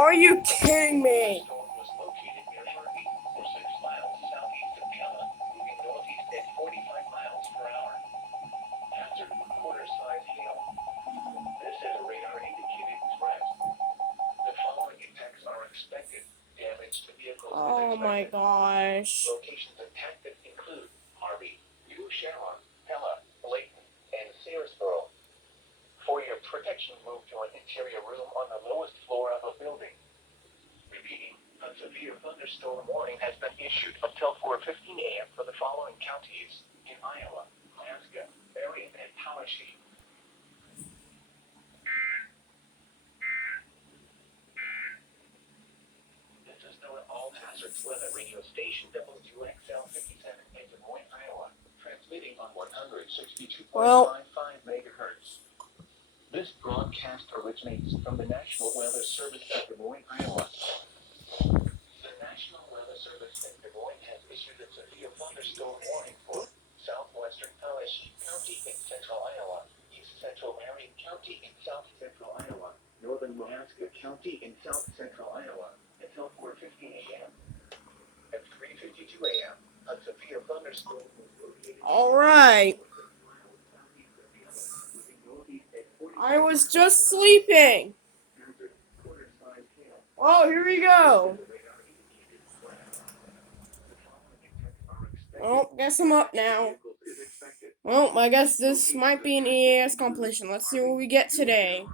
Are you kidding me? Storm was located near Harvey, or 6 miles southeast of Pella, moving northeast at 45 miles per hour. Hazard: quarter-size hail. This is a radar-indicated threat. The following impacts are expected. Damage to vehicles is Oh my expected. gosh. Locations impacted include Harvey, New Sharon, Pella, Layton, and Searsboro. For your protection, move to an interior room on the lowest floor of a building. Repeating, a severe thunderstorm warning has been issued until 4:15 a.m. for the following counties in Iowa, Alaska, Marion, and Tallahassee. This is NOAA All Hazards Weather Radio Station WXL 57 in Des Moines, Iowa, transmitting on 162.55 megahertz. This broadcast originates from the National Weather Service at Des Moines, Iowa. The National Weather Service in Des Moines has issued a severe thunderstorm warning for southwestern Tallahassee County in central Iowa, east central Marion County in south central Iowa, northern Alaska County in south central Iowa, until 4:15 a.m. At 3:52 a.m., a severe thunderstorm was located. Alright. I was just sleeping. Oh, here we go. Oh, guess I'm up now. Well, I guess this might be an EAS competition. Let's see what we get today.